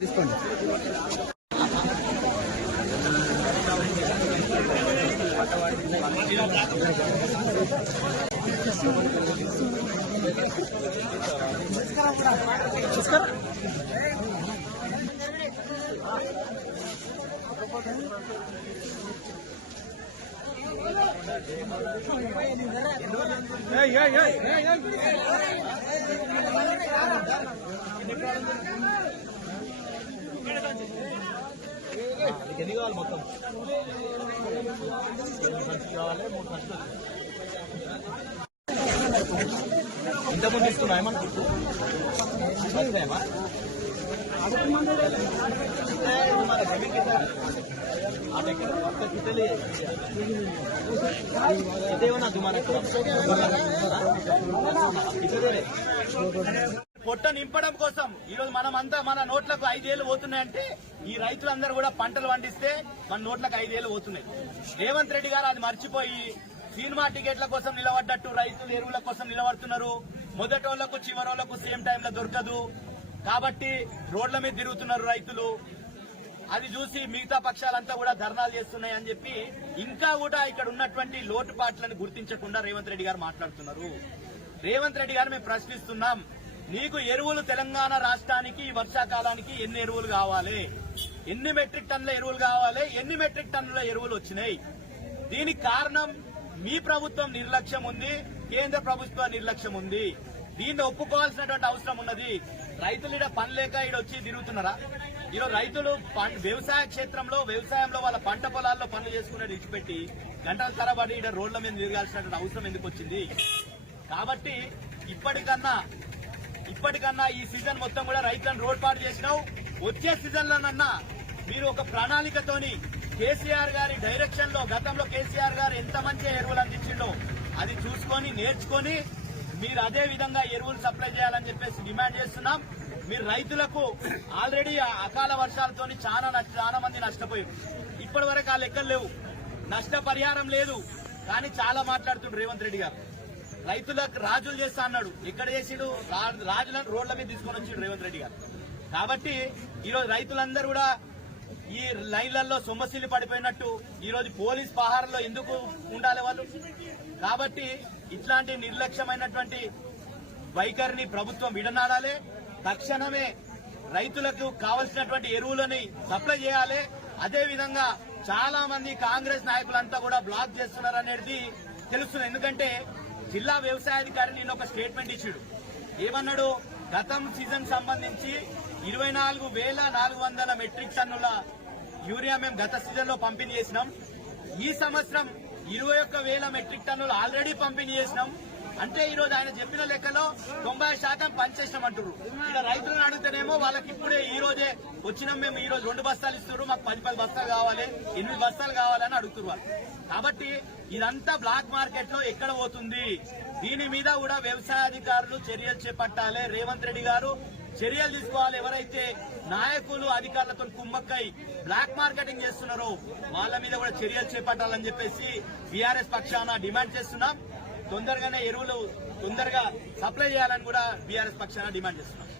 తీసుకోండి ఎన్ని కావాలి మొత్తం కావాలి మూడు సంచులు ఇంతకుముందు తీసుకున్నా ఏమన్నా ఫస్ట్ టైమా మన జమీన్ కింద ఆ దగ్గర పక్క కిట్టలి ఇదేమన్నా దుమారా ఇదే పొట్ట నింపడం కోసం ఈ రోజు మనం అంతా మన నోట్లకు ఐదేళ్ళు పోతున్నాయంటే ఈ రైతులందరూ కూడా పంటలు పండిస్తే మన నోట్లకు ఐదేళ్ళు పోతున్నాయి. రేవంత్ రెడ్డి గారు అది మర్చిపోయి సినిమా టికెట్ల కోసం నిలబడ్డట్టు రైతులు ఎరువుల కోసం నిలబడుతున్నారు. మొదటోళ్ళకు చివరోళ్ళకు సేమ్ టైంలో దొరకదు. కాబట్టి రోడ్ల మీద తిరుగుతున్నారు రైతులు. అది చూసి మిగతా పక్షాలంతా కూడా ధర్నాలు చేస్తున్నాయి అని చెప్పి ఇంకా కూడా ఇక్కడ ఉన్నటువంటి లోటుపాట్లను గుర్తించకుండా రేవంత్ రెడ్డి గారు మాట్లాడుతున్నారు. రేవంత్ రెడ్డి గారు మేము ప్రశ్నిస్తున్నాం. నీకు ఎరువులు తెలంగాణ రాష్ట్రానికి ఈ వర్షాకాలానికి ఎన్ని ఎరువులు కావాలి? ఎన్ని మెట్రిక్ టన్నుల ఎరువులు కావాలి? ఎన్ని మెట్రిక్ టన్నుల ఎరువులు వచ్చినాయి? దీనికి కారణం మీ ప్రభుత్వం నిర్లక్ష్యం ఉంది కేంద్ర ప్రభుత్వ నిర్లక్ష్యం ఉంది. దీన్ని ఒప్పుకోవాల్సినటువంటి అవసరం ఉన్నది. రైతులు ఇక్కడ పని లేక ఇక్కడ వచ్చి తిరుగుతున్నారా? ఈరోజు రైతులు వ్యవసాయ క్షేత్రంలో వ్యవసాయంలో వాళ్ళ పంట పొలాల్లో పనులు చేసుకునే విడిచిపెట్టి గంటల తరబడి ఇక్కడ రోడ్ల మీద తిరగాల్సినటువంటి అవసరం ఎందుకు వచ్చింది? కాబట్టి ఇప్పటికన్నా ఇప్పటికన్నా ఈ సీజన్ మొత్తం కూడా రైతులను రోడ్ పాటు చేసినావు. వచ్చే సీజన్లోనన్నా మీరు ఒక ప్రణాళికతోని కేసీఆర్ గారి డైరెక్షన్లో గతంలో కేసీఆర్ గారు ఎంత మంచి ఎరువులు అందించిండో అది చూసుకొని నేర్చుకొని మీరు అదే విధంగా ఎరువులు సప్లై చేయాలని చెప్పేసి డిమాండ్ చేస్తున్నాం. మీరు రైతులకు ఆల్రెడీ అకాల వర్షాలతో చాలా చాలా మంది నష్టపోయారు. ఇప్పటి వరకు ఆ లెక్కలు లేవు. నష్టపరిహారం లేదు. కానీ చాలా మాట్లాడుతుండ్రు రేవంత్ రెడ్డి గారు. రైతులకు రాజులు చేస్తా అన్నాడు. ఎక్కడ చేసిడు? రాజులను రోడ్ల మీద తీసుకొని వచ్చిండు రేవంత్ రెడ్డి గారు. కాబట్టి ఈరోజు రైతులందరూ కూడా ఈ లైన్లలో సొమ్మసిల్లి పడిపోయినట్టు ఈరోజు పోలీస్ పహారంలో ఎందుకు ఉండాలి వాళ్ళు? కాబట్టి ఇట్లాంటి నిర్లక్ష్యమైనటువంటి వైఖరిని ప్రభుత్వం విడనాడాలి. తక్షణమే రైతులకు కావలసినటువంటి ఎరువులని సప్లై చేయాలి. అదేవిధంగా చాలా మంది కాంగ్రెస్ నాయకులంతా కూడా బ్లాక్ చేస్తున్నారు అనేది తెలుస్తుంది. ఎందుకంటే జిల్లా వ్యవసాయాధికారి నిన్న ఒక స్టేట్మెంట్ ఇచ్చాడు. ఏమన్నాడు? గతం సీజన్ సంబంధించి ఇరవై నాలుగు వేల నాలుగు వందల మెట్రిక్ టన్నుల యూరియా మేము గత సీజన్లో పంపిణీ చేసినాం. ఈ సంవత్సరం ఇరవై ఒక్క వేల మెట్రిక్ టన్నులు ఆల్రెడీ పంపిణీ చేసినాం. అంటే ఈ రోజు ఆయన చెప్పిన లెక్కలో తొంభై శాతం పనిచేసినాం అంటారు ఇక్కడ రైతులను అడిగితేనేమో వాళ్ళకి ఇప్పుడే ఈ రోజే వచ్చినాం మేము ఈ రోజు రెండు బస్తాలు ఇస్తున్నారు మాకు పది పది బస్తాలు కావాలి ఎనిమిది బస్తాలు కావాలని అడుగుతున్నారు వాళ్ళు. కాబట్టి ఇదంతా బ్లాక్ మార్కెట్లో ఎక్కడ పోతుంది? దీని మీద కూడా వ్యవసాయాధికారులు చర్యలు చేపట్టాలి. రేవంత్ రెడ్డి గారు చర్యలు తీసుకోవాలి. ఎవరైతే నాయకులు అధికారులతో కుమ్మక్కై బ్లాక్ మార్కెటింగ్ చేస్తున్నారో వాళ్ళ మీద కూడా చర్యలు చేపట్టాలని చెప్పేసి బీఆర్ఎస్ పక్షాన డిమాండ్ చేస్తున్నాం. తొందరగానే ఎరువులు తొందరగా సప్లై చేయాలని కూడా బీఆర్ఎస్ పక్షాన డిమాండ్ చేస్తున్నాం.